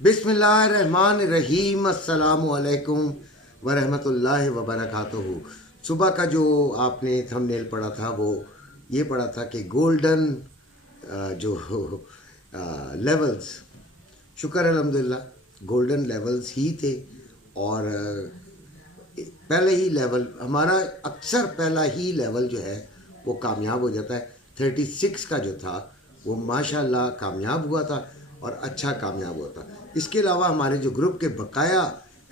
बिस्मिल्लाहिर्रहमानिर्रहीम, अस्सलामु अलैकुम वरहमतुल्लाहि वबरकातुहू। सुबह का जो आपने थंबनेल पढ़ा था वो ये पढ़ा था कि गोल्डन जो लेवल्स, शुक्र अल्हम्दुलिल्लाह गोल्डन लेवल्स ही थे। और पहले ही लेवल हमारा, अक्सर पहला ही लेवल जो है वो कामयाब हो जाता है। 36 का जो था वो माशाल्लाह कामयाब हुआ था और अच्छा कामयाब हुआ था। इसके अलावा हमारे जो ग्रुप के बकाया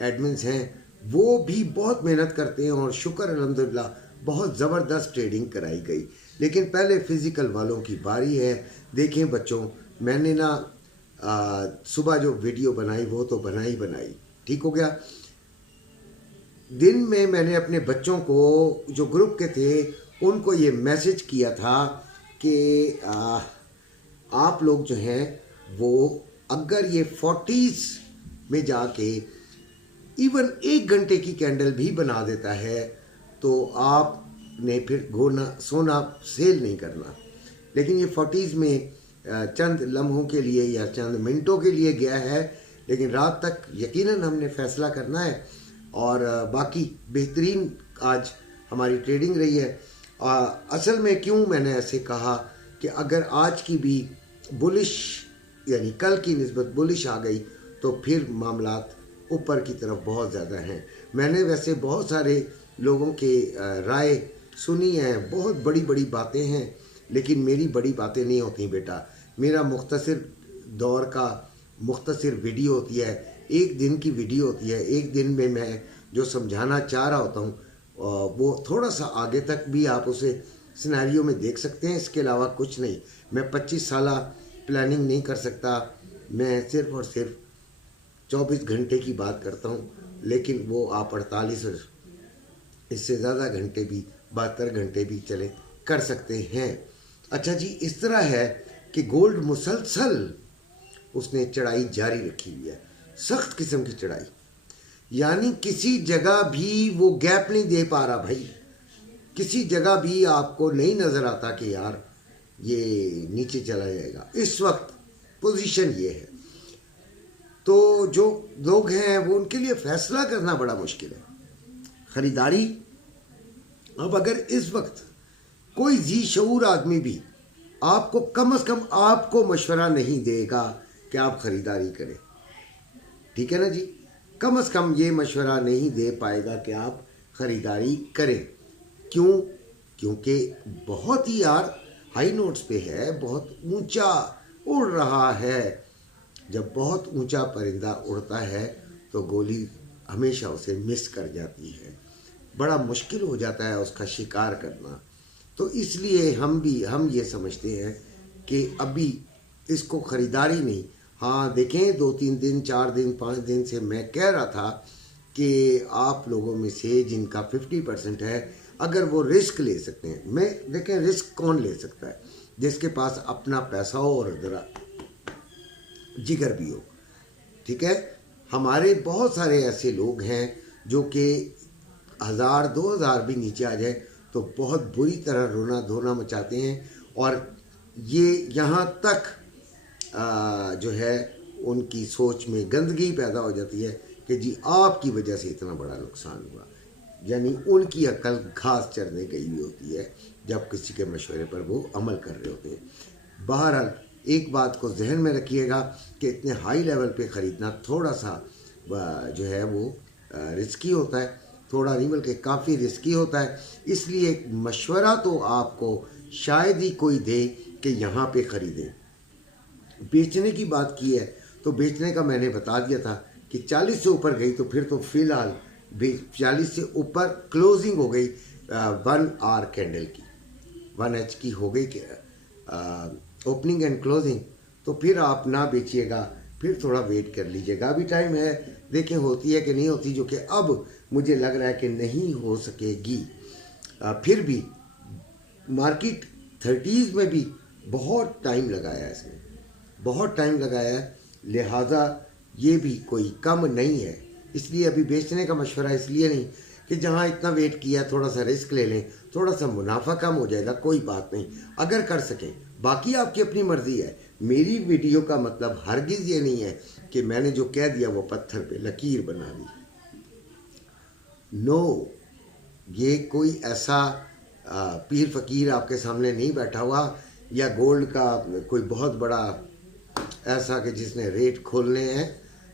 एडमिन्स हैं वो भी बहुत मेहनत करते हैं और शुक्र अल्हम्दुलिल्लाह बहुत ज़बरदस्त ट्रेडिंग कराई गई। लेकिन पहले फ़िज़िकल वालों की बारी है। देखें बच्चों, मैंने ना सुबह जो वीडियो बनाई वो तो बनाई, ठीक हो गया। दिन में मैंने अपने बच्चों को जो ग्रुप के थे उनको ये मैसेज किया था कि आप लोग जो हैं वो अगर ये 40s में जाके इवन 1 घंटे की कैंडल भी बना देता है तो आपने फिर सोना सेल नहीं करना। लेकिन ये 40s में चंद लम्हों के लिए या चंद मिनटों के लिए गया है, लेकिन रात तक यकीनन हमने फैसला करना है। और बाकी बेहतरीन आज हमारी ट्रेडिंग रही है। असल में क्यों मैंने ऐसे कहा कि अगर आज की भी बुलिश यानी कल की निस्बत बुलिश आ गई तो फिर मामलात ऊपर की तरफ बहुत ज़्यादा हैं। मैंने वैसे बहुत सारे लोगों के राय सुनी हैं, बहुत बड़ी बड़ी बातें हैं, लेकिन मेरी बड़ी बातें नहीं होती बेटा। मेरा मुख्तसर दौर का मुख्तसर वीडियो होती है, 1 दिन की वीडियो होती है। 1 दिन में मैं जो समझाना चाह रहा होता हूँ वो थोड़ा सा आगे तक भी आप उसे सिनेरियो में देख सकते हैं। इसके अलावा कुछ नहीं। मैं 25 साल प्लानिंग नहीं कर सकता, मैं सिर्फ़ और सिर्फ 24 घंटे की बात करता हूँ, लेकिन वो आप 48 इससे ज़्यादा घंटे भी 72 घंटे भी चले कर सकते हैं। अच्छा जी, इस तरह है कि गोल्ड मुसलसल उसने चढ़ाई जारी रखी हुई है, सख्त किस्म की चढ़ाई, यानी किसी जगह भी वो गैप नहीं दे पा रहा भाई। किसी जगह भी आपको नहीं नज़र आता कि यार ये नीचे चला जाएगा। इस वक्त पोजीशन ये है। तो जो लोग हैं वो उनके लिए फ़ैसला करना बड़ा मुश्किल है, ख़रीदारी। अब अगर इस वक्त कोई जी शऊर आदमी भी आपको कम से कम आपको मशवरा नहीं देगा कि आप ख़रीदारी करें, ठीक है ना जी, कम से कम ये मशवरा नहीं दे पाएगा कि आप ख़रीदारी करें। क्यों? क्योंकि बहुत ही यार हाई नोट्स पे है, बहुत ऊंचा उड़ रहा है। जब बहुत ऊंचा परिंदा उड़ता है तो गोली हमेशा उसे मिस कर जाती है, बड़ा मुश्किल हो जाता है उसका शिकार करना। तो इसलिए हम ये समझते हैं कि अभी इसको ख़रीदारी नहीं। हाँ देखें, 2-3 दिन 4 दिन 5 दिन से मैं कह रहा था कि आप लोगों में से जिनका 50% है, अगर वो रिस्क ले सकते हैं। मैं देखें, रिस्क कौन ले सकता है? जिसके पास अपना पैसा हो और ज़रा जिगर भी हो, ठीक है। हमारे बहुत सारे ऐसे लोग हैं जो कि 1000-2000 भी नीचे आ जाए तो बहुत बुरी तरह रोना धोना मचाते हैं। और ये यहाँ तक जो है उनकी सोच में गंदगी पैदा हो जाती है कि जी आपकी वजह से इतना बड़ा नुकसान हुआ, यानी उनकी अकल घास चरने गई हुई होती है जब किसी के मशवरे पर वो अमल कर रहे होते हैं। बहरहाल एक बात को जहन में रखिएगा कि इतने हाई लेवल पे ख़रीदना थोड़ा सा जो है वो रिस्की होता है, थोड़ा नहीं बल्कि काफ़ी रिस्की होता है। इसलिए मशवरा तो आपको शायद ही कोई दे कि यहाँ पे ख़रीदें। बेचने की बात की है तो बेचने का मैंने बता दिया था कि 40 से ऊपर गई तो फिर तो फ़िलहाल 40 से ऊपर क्लोजिंग हो गई 1 आवर कैंडल की, 1H की हो गई ओपनिंग एंड क्लोजिंग, तो फिर आप ना बेचिएगा, फिर थोड़ा वेट कर लीजिएगा। अभी टाइम है, देखें होती है कि नहीं होती, जो कि अब मुझे लग रहा है कि नहीं हो सकेगी। फिर भी मार्केट 30s में भी बहुत टाइम लगाया है, इसमें बहुत टाइम लगाया है, लिहाजा ये भी कोई कम नहीं है। इसलिए अभी बेचने का मशवरा इसलिए नहीं कि जहाँ इतना वेट किया थोड़ा सा रिस्क ले लें, थोड़ा सा मुनाफा कम हो जाएगा, कोई बात नहीं, अगर कर सकें। बाकी आपकी अपनी मर्ज़ी है, میری ویڈیو کا مطلب ہرگز یہ نہیں ہے کہ میں نے جو کہہ دیا وہ پتھر پہ لکیر بنا دی. نو، یہ کوئی ایسا پیر فقیر آپ کے سامنے نہیں بیٹھا ہوا یا گولڈ کا کوئی بہت بڑا ایسا کہ جس نے ریٹ کھولنے ہیں،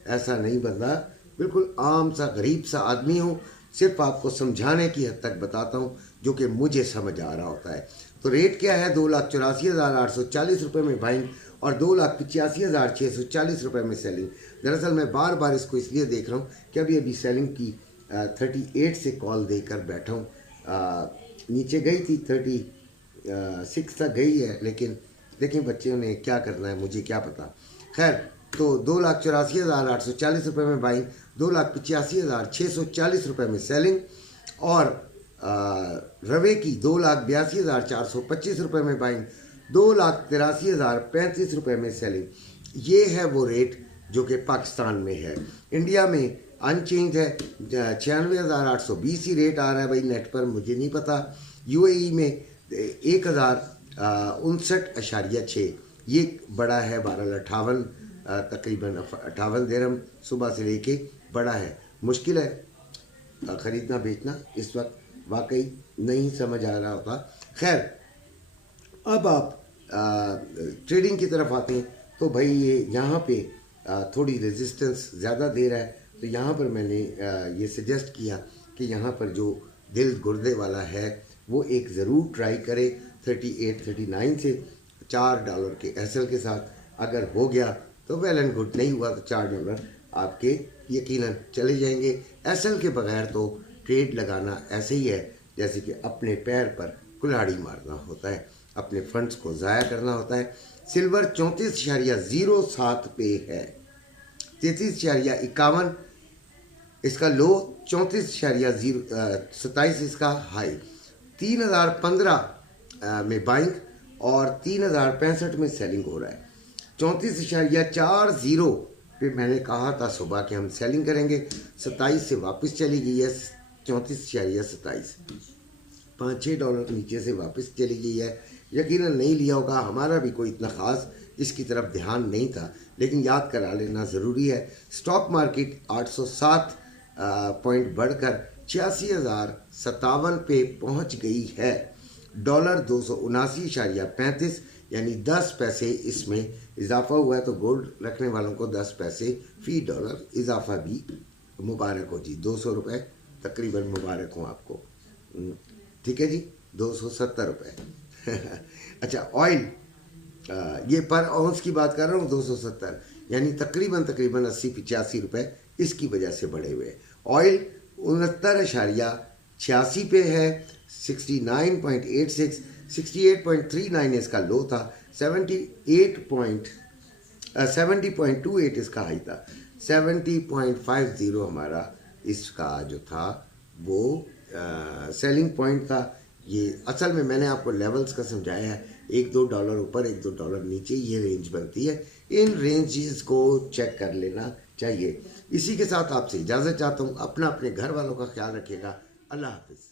ایسا نہیں بندہ. بالکل عام سا غریب سا آدمی ہوں، صرف آپ کو سمجھانے کی حد تک بتاتا ہوں جو کہ مجھے سمجھ آ رہا ہوتا ہے. تو ریٹ کیا ہے؟ 2,84,840 روپے میں بائنگ اور 2,85,640 روپے میں سیلنگ. دراصل میں بار بار اس کو اس لیے دیکھ رہا ہوں کہ ابھی سیلنگ کی 38 سے کال دے کر بیٹھا ہوں. نیچے گئی تھی 36 تک گئی ہے، لیکن دیکھیں بچوں نے کیا کرنا ہے، مجھے کیا پتا. خیر، تو 2,84,840 روپے میں بائنگ، 2,85,640 روپے میں سیلنگ اور روے کی 2,82,425 روپے میں بائنگ، 2,83,035 روپے میں سیلنگ. یہ ہے وہ ریٹ جو کہ پاکستان میں ہے. انڈیا میں ان چینج ہے، 96,820 ہی ریٹ آ رہا ہے بھائی نیٹ پر، مجھے نہیں پتا. یو اے ای میں 1,059.6، یہ بڑا ہے. 1258 تقریباً 58 درہم صبح سے لے کے بڑا ہے. مشکل ہے خریدنا بیچنا اس وقت، واقعی نہیں سمجھ آ رہا ہوتا. خیر، اب آپ ٹریڈنگ کی طرف آتے ہیں تو بھائی یہ یہاں پہ تھوڑی ریزسٹنس زیادہ دے رہا ہے. تو یہاں پر میں نے یہ سجیسٹ کیا کہ یہاں پر جو دل گردے والا ہے وہ ایک ضرور ٹرائی کرے. 38-39 سے $4 کے ایسل کے ساتھ اگر ہو گیا تو ویل اینڈ گڈ، نہیں ہوا تو $4 آپ کے یقیناً چلے جائیں گے. ایسل کے بغیر تو ٹریڈ لگانا ایسے ہی ہے جیسے کہ اپنے پیر پر کلاڑی مارنا ہوتا ہے، اپنے فنڈز کو ضائع کرنا ہوتا ہے. سلور 34.07 پہ ہے، 33.51 اس کا لو، 34.27 اس کا ہائی. 3,015 میں بائنگ اور 3,065 میں سیلنگ ہو رہا ہے. 34.40 پہ میں نے کہا تھا صبح کہ ہم سیلنگ کریں گے، 27 سے واپس چلی گئی ہے. 34.27 $5-6 نیچے سے واپس چلی گئی ہے. یقیناً نہیں لیا ہوگا، ہمارا بھی کوئی اتنا خاص اس کی طرف دھیان نہیں تھا، لیکن یاد کرا لینا ضروری ہے. اسٹاک مارکیٹ 807 پوائنٹ بڑھ کر 86,057 پہ پہنچ گئی ہے. ڈالر 279.35 یعنی 10 پیسے اس میں اضافہ ہوا ہے. تو گولڈ رکھنے والوں کو 10 پیسے فی ڈالر اضافہ بھی مبارک ہو جی. 200 روپے تقریباً مبارک ہوں آپ کو. ٹھیک ہے جی، 270 روپے. اچھا، آئل یہ پر اونس کی بات کر رہا ہوں، 270 یعنی تقریباً 80-85 روپے اس کی وجہ سے بڑھے ہوئے. آئل 69.86 پہ ہے، 69.86، 68.39 اس کا لو تھا، 70.28 اس کا ہائی تھا. 70.50 ہمارا اس کا جو تھا وہ سیلنگ پوائنٹ تھا. یہ اصل میں نے آپ کو لیولز کا سمجھایا ہے، $1-2 اوپر، $1-2 نیچے، یہ رینج بنتی ہے. ان رینجز کو چیک کر لینا چاہیے. اسی کے ساتھ آپ سے اجازت چاہتا ہوں. اپنے گھر والوں کا خیال رکھیے گا. اللہ حافظ.